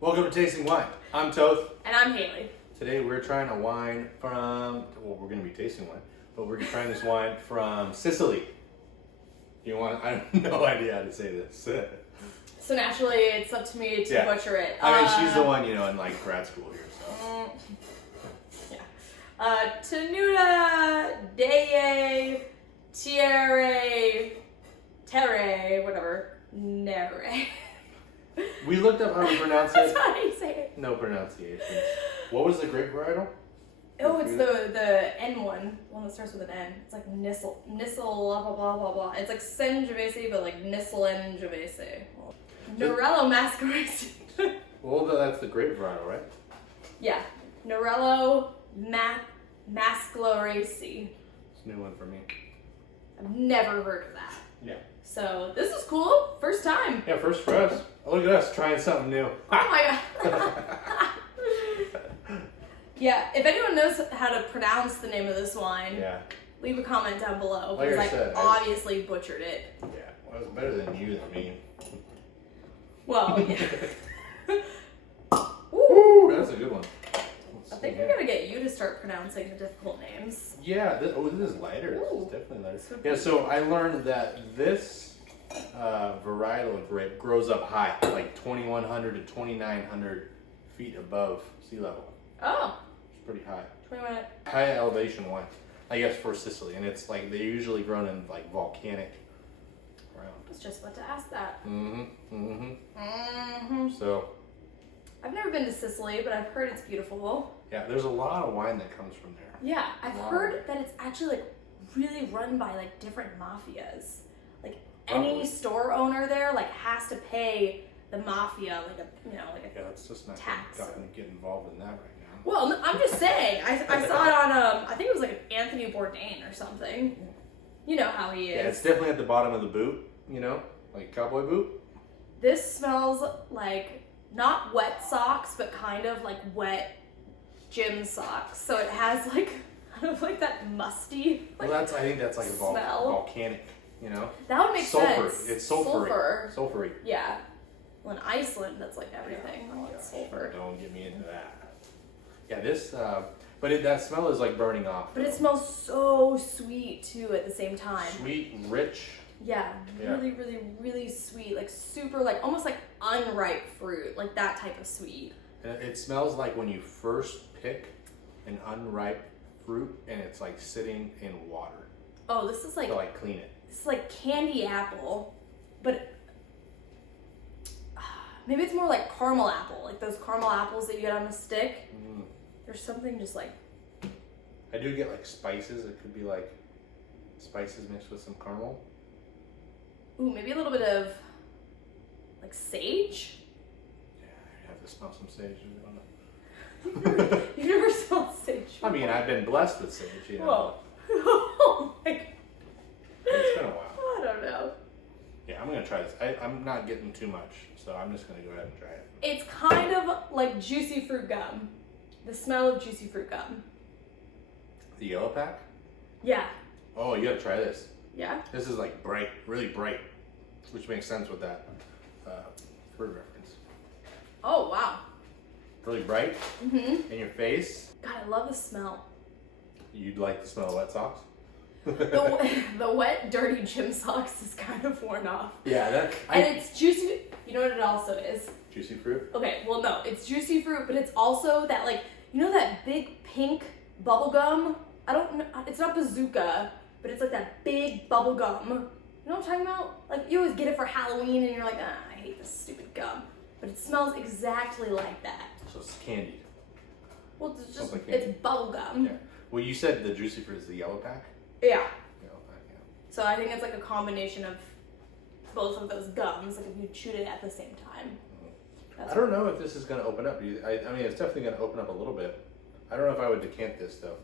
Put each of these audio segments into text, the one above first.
Welcome to Tasting Wine. I'm Toth. And I'm Haley. Today we're trying a wine from, well, we're going to be tasting wine, but we're trying this wine from Sicily. You want, I have no idea how to say this. So naturally, it's up to me to butcher it. I mean, she's the one, in like grad school here, so. Tenuta, Delle, Terre, whatever, Nere. We looked up how to pronounce That's it. how you say it. No pronunciation. What was the grape varietal? Oh, it's the N one that starts with an N. It's like Nissel, blah, blah, blah, blah, blah. It's like Sangiovese, but like Nisselangiovese. Norello Masquerade. Well, that's the grape varietal, right? Yeah. Norello Masquerade. It's a new one for me. I've never heard of that. Yeah. So this is cool. First time. Yeah, first for us. Oh, look at us trying something new. Oh my god. Yeah, if anyone knows how to pronounce the name of this wine, leave a comment down below. Like because I said, obviously butchered it. Yeah, well, it's better than you than me. Well, yeah. Ooh, that's a good one. I think we're gonna get you to start pronouncing the difficult names. Yeah, this is lighter. Ooh. This is definitely lighter. Yeah, so I learned that this varietal of grape grows up high, like 2,100 to 2,900 feet above sea level. Oh. It's pretty high. 21. High elevation wine, I guess, for Sicily. And it's like, they're usually grown in like volcanic ground. I was just about to ask that. So. I've never been to Sicily, but I've heard it's beautiful. Yeah, there's a lot of wine that comes from there. Yeah, I've heard that it's actually like really run by like different mafias. Like any store owner there like has to pay the mafia like a yeah, it's just not tax. Going to get involved in that right now. Well, I'm just saying. I saw it on I think it was like Anthony Bourdain or something. You know how he is. Yeah, it's definitely at the bottom of the boot. Like cowboy boot. This smells like not wet socks, but kind of like wet gym socks. So it has like kind of like that musty. Well, I think that's like a volcanic. That would make sense. It's sulfury. Sulfury. Yeah. Well, in Iceland, that's like everything. Yeah. It's sulfur. Don't get me into that. Yeah, this. But that smell is like burning off. But it smells so sweet too at the same time. Sweet, rich. Yeah, really, really, really sweet. Like super, like almost like unripe fruit, like that type of sweet. It smells like when you first pick an unripe fruit and it's like sitting in water. Oh, this is like to like clean it. This is like candy apple, but maybe it's more like caramel apple, like those caramel apples that you get on a stick. There's something just like. I do get like spices. It could be like spices mixed with some caramel. Ooh, maybe a little bit of like sage. Yeah, I have to smell some sage. You've never smelled sage before. I mean, I've been blessed with sage. Whoa. Oh my God. It's been a while. I don't know. Yeah, I'm gonna try this. I'm not getting too much, so I'm just gonna go ahead and try it. It's kind of like juicy fruit gum. The smell of juicy fruit gum. The yellow pack? Yeah. Oh, you gotta try this. Yeah? This is like bright, really bright, which makes sense with that fruit reference. Oh, wow. Really bright in your face. God, I love the smell. You'd like the smell of wet socks? The wet, dirty gym socks is kind of worn off. Yeah, and it's juicy. You know what it also is? Juicy fruit? Okay, well, no, it's juicy fruit, but it's also that, like, you know that big pink bubble gum? I don't know, it's not bazooka, but it's like that big bubble gum. You know what I'm talking about? Like, you always get it for Halloween and you're like, I hate this stupid gum. But it smells exactly like that. So it's candied. Well, it's just, it's bubble gum. Yeah. Well, you said the juicy fruit is the yellow pack? Yeah. Yellow pack, yeah. So I think it's like a combination of both of those gums, like if you chewed it at the same time. I don't know if this is going to open up. I mean, it's definitely going to open up a little bit. I don't know if I would decant this, though.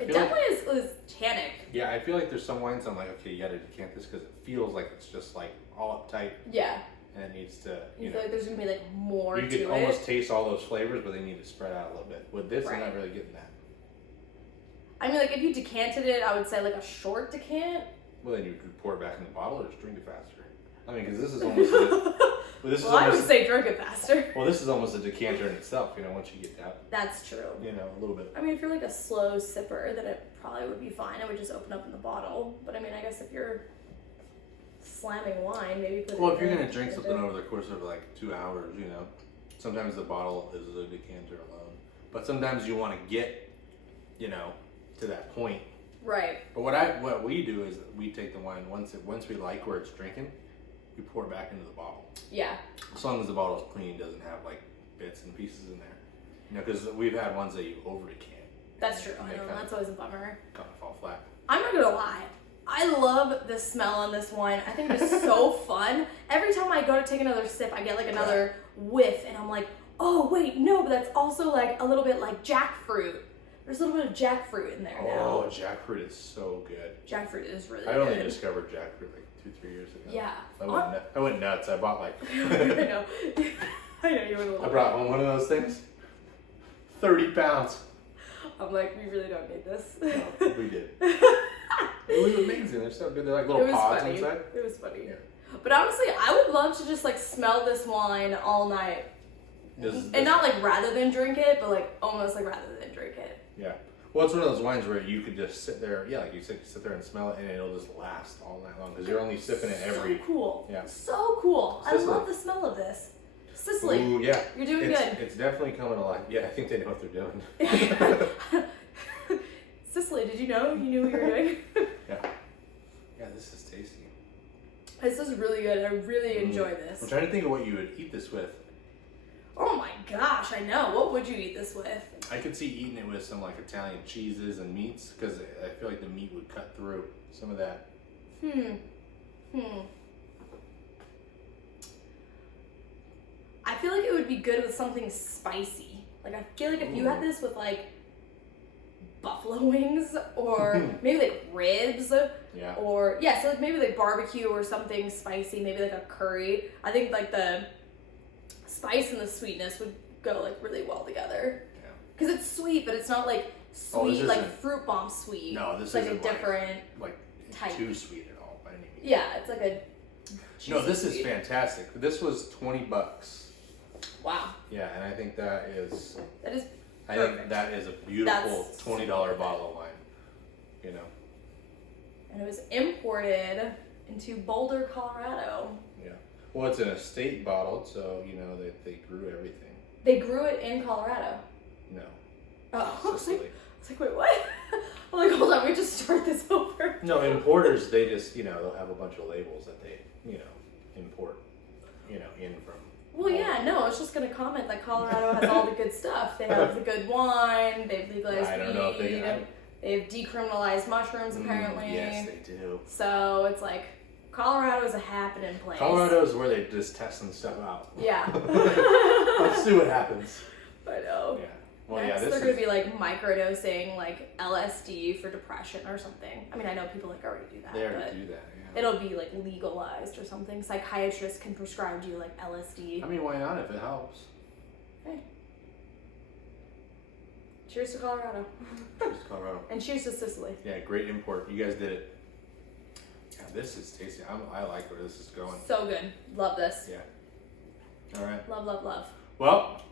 It definitely is tannic. Yeah, I feel like there's some wines I'm like, okay, you got to decant this because it feels like it's just like all uptight. Yeah. And it needs to, you feel like there's going to be like more to it. You can almost taste all those flavors, but they need to spread out a little bit. With this, I'm not really getting that. I mean, like if you decanted it, I would say like a short decant. Well, then you could pour it back in the bottle or just drink it faster. I mean, because this is almost like, Well, this is I would almost, say drink it faster. well, this is almost a decanter in itself, you know, once you get that, That's true. you know, a little bit. I mean, if you're like a slow sipper, then it probably would be fine. It would just open up in the bottle. But I mean, I guess if you're slamming wine, maybe put Well, it if you're in going to drink and something do- over the course of like 2 hours, you know, sometimes the bottle is a decanter alone. But sometimes you want to get, you know, to that point. Right. But what we do is we take the wine once we like where it's drinking, we pour it back into the bottle. Yeah. As long as the bottle's clean, doesn't have like bits and pieces in there. You know, because we've had ones that you over decant. That's true. And I they know, kinda- that's always a bummer. kind of fall flat. I'm not gonna lie. I love the smell on this wine. I think it's so fun. Every time I go to take another sip, I get like another whiff, and I'm like, oh wait, no, but that's also like a little bit like jackfruit. There's a little bit of jackfruit in there now. Oh, jackfruit is so good. Jackfruit is really I good. only discovered jackfruit like 2-3 years ago. Yeah. I went nuts. I bought like I know. I know you went a little I brought home one of those things. 30 pounds. I'm like, we really don't need this. No, we did. It was amazing. They're so good. They're like little It was pods funny. inside. It was funny. Yeah. But honestly, I would love to just like smell this wine all night. And not like rather than drink it, but like almost like rather than drink it. Yeah. Well, it's one of those wines where you could just sit there, yeah, like you said, sit there and smell it, and it'll just last all night long because you're only sipping it every. So cool. Yeah. So cool. Sicily. I love the smell of this. Sicily. Ooh, yeah. You're doing it's, good. It's definitely coming alive. Yeah, I think they know what they're doing. Sicily, did you know? You knew what you were doing? Yeah. Yeah, this is tasty. This is really good. I really enjoy this. I'm trying to think of what you would eat this with. Oh my gosh, I know. What would you eat this with? I could see eating it with some like Italian cheeses and meats because I feel like the meat would cut through some of that. I feel like it would be good with something spicy. Like I feel like if you had this with like buffalo wings or maybe like ribs Yeah. or so like maybe like barbecue or something spicy, maybe like a curry. I think like the spice and the sweetness would go like really well together. Yeah. Because it's sweet, but it's not like sweet this like isn't- fruit bomb sweet. No, this it's like a isn't different like type. too sweet at all by any means. Yeah, it's like a No, juicy this is sweet. fantastic. This was $20. Wow. Yeah, and I think that is. That is I think perfect. that is a beautiful That's $20 bottle of wine. You know. And it was imported into Boulder, Colorado. Yeah. Well, it's an estate bottle, so you know they grew everything. They grew it in Colorado. No. Oh, I was Sicily. like, wait, what? I'm like, hold on, we just start this over. No, importers, they just, you know, they'll have a bunch of labels that they, you know, import, you know, in from. Well, yeah, no, I was just gonna comment that Colorado has all the good stuff. They have the good wine. They've legalized I don't know if weed. They've decriminalized mushrooms apparently. Yes, they do. So it's like Colorado is a happening place. Colorado is where they just testing stuff out. Yeah. Let's see what happens. I know. Yeah. Well, Next, yeah, this they're is. gonna be like microdosing like LSD for depression or something. I mean, I know people like already do that. They already but do that. Yeah. it'll be like legalized or something. Psychiatrists can prescribe you like LSD. I mean, why not if it helps? Hey. Cheers to Colorado. Cheers to Colorado. And cheers to Sicily. Yeah, great import. You guys did it. Yeah, this is tasty. I like where this is going. So good. Love this. Yeah. All right. Love, love, love. Well,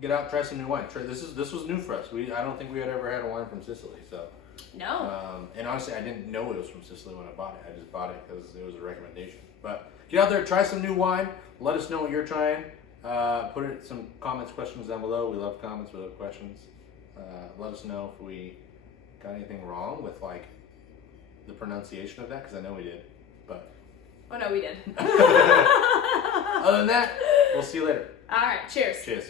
get out, try some new wine. This was new for us. I don't think we had ever had a wine from Sicily. So. No. And honestly, I didn't know it was from Sicily when I bought it. I just bought it because it was a recommendation. But get out there, try some new wine. Let us know what you're trying. Put it some comments, questions down below. We love comments. We love questions. Let us know if we got anything wrong with like the pronunciation of that, because I know we did. But Oh no, we did. other than that, we'll see you later. All right. Cheers. Cheers.